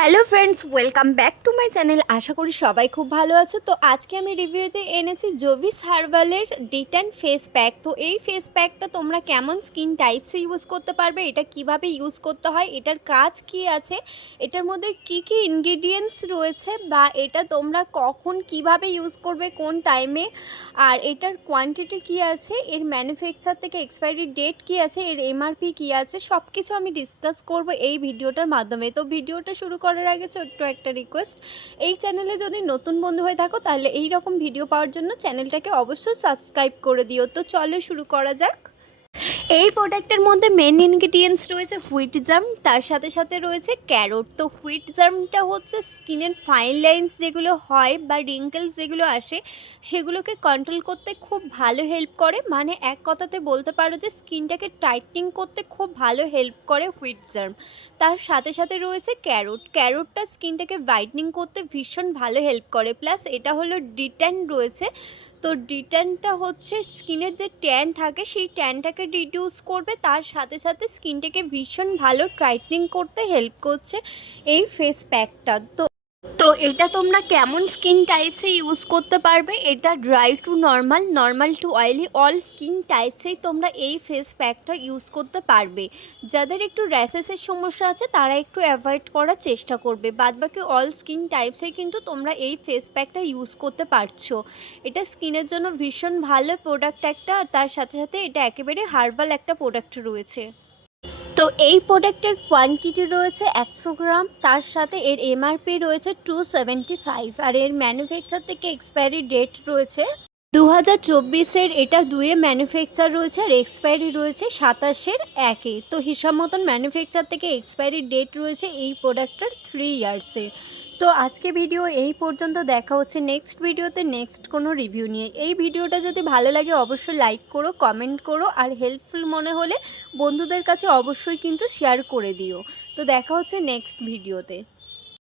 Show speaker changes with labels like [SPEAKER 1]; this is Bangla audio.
[SPEAKER 1] Hello friends, welcome back to my channel. আশা করি সবাই খুব ভালো আছো। তো আজকে আমি রিভিউতে এনেছি জোভিস হার্বালের ডিটেন ফেস প্যাক তো এই ফেস প্যাকটা তোমরা কেমন স্কিন টাইপসে ইউজ করতে পারবে? এটা কীভাবে ইউজ করতে হয়? এটার কাজ কি আছে? এটার মধ্যে কি কি ইনগ্রিডিয়েন্টস রয়েছে? বা এটা তোমরা কখন কীভাবে ইউজ করবে? কোন টাইমে আর এটার কোয়ান্টিটি কি আছে? এর ম্যানুফ্যাকচার থেকে এক্সপায়ারি ডেট কি আছে? এর এমআরপি কি আছে? সব কিছু আমি ডিসকাস করব এই ভিডিওটার মাধ্যমে। তো ভিডিওটা শুরু করার আগে ছোট্ট একটা রিকোয়েস্ট এই চ্যানেলে যদি নতুন বন্ধু হয়ে থাকো, তাহলে এই রকম ভিডিও পাওয়ার জন্য চ্যানেলটাকে অবশ্যই সাবস্ক্রাইব করে দিও। তো চলে শুরু করা যাক। এই প্রোডাক্টের মধ্যে মেন ইনগ্রিডিয়েন্টস রয়েছে হুইট জার্ম তার সাথে সাথে রয়েছে ক্যারোট তো হুইট জার্মটা হচ্ছে স্কিনের ফাইন লাইন্স যেগুলো হয় বা রিঙ্কেলস যেগুলো আসে, সেগুলোকে কন্ট্রোল করতে খুব ভালো হেল্প করে। মানে এক কথাতে বলতে পারো যে স্কিনটাকে টাইটনিং করতে খুব ভালো হেল্প করে হুইট জার্ম তার সাথে সাথে রয়েছে ক্যারোট ক্যারোটটা স্কিনটাকে হোয়াইটনিং করতে ভীষণ ভালো হেল্প করে। প্লাস এটা হলো ডিট্যান রয়েছে। তো ডিটেনটা হচ্ছে স্কিনের যে ট্যান থাকে, সেই ট্যানটাকে রিডিউস করবে। তার সাথে সাথে স্কিনটাকে ভীষণ ভালো টাইটনিং করতে হেল্প করছে এই ফেস প্যাকটা তো তো এটা তোমরা কেমন স্কিন টাইপসে ইউজ করতে পারবে? এটা dry to normal normal to oily all skin টাইপসেই তোমরা এই ফেস প্যাকটা ইউজ করতে পারবে। যাদের একটু র্যাশেসের সমস্যা আছে, তারা একটু অ্যাভয়েড করার চেষ্টা করবে। বাদবাকি অল স্কিন টাইপসেই কিন্তু তোমরা এই ফেস প্যাকটা ইউজ করতে পারছ। এটা স্কিনের জন্য ভীষণ ভালো প্রোডাক্ট একটা, আর তার সাথে সাথে এটা একেবারে হার্বাল একটা প্রোডাক্ট রয়েছে। তো এই প্রোডাক্টের কোয়ান্টিটি রয়েছে একশো গ্রাম, তার সাথে এর এমআরপি রয়েছে টু সেভেন্টি ফাইভ আর এর ম্যানুফ্যাকচার থেকে এক্সপায়ারি ডেট রয়েছে দু হাজার চব্বিশের এটা দুয়ে ম্যানুফ্যাকচার রয়েছে আর এক্সপায়ারি রয়েছে সাতাশের একে। তো হিসাব মতন ম্যানুফ্যাকচার থেকে এক্সপায়ারি ডেট রয়েছে এই প্রোডাক্টটার থ্রি ইয়ার্সের তো আজকে ভিডিও এই পর্যন্ত, দেখা হচ্ছে নেক্সট ভিডিওতে নেক্সট কোনো রিভিউ নিয়ে। এই ভিডিওটা যদি ভালো লাগে, অবশ্যই লাইক করো কমেন্ট করো আর হেল্পফুল মনে হলে বন্ধুদের কাছে অবশ্যই কিন্তু শেয়ার করে দিও। তো দেখা হচ্ছে নেক্সট ভিডিওতে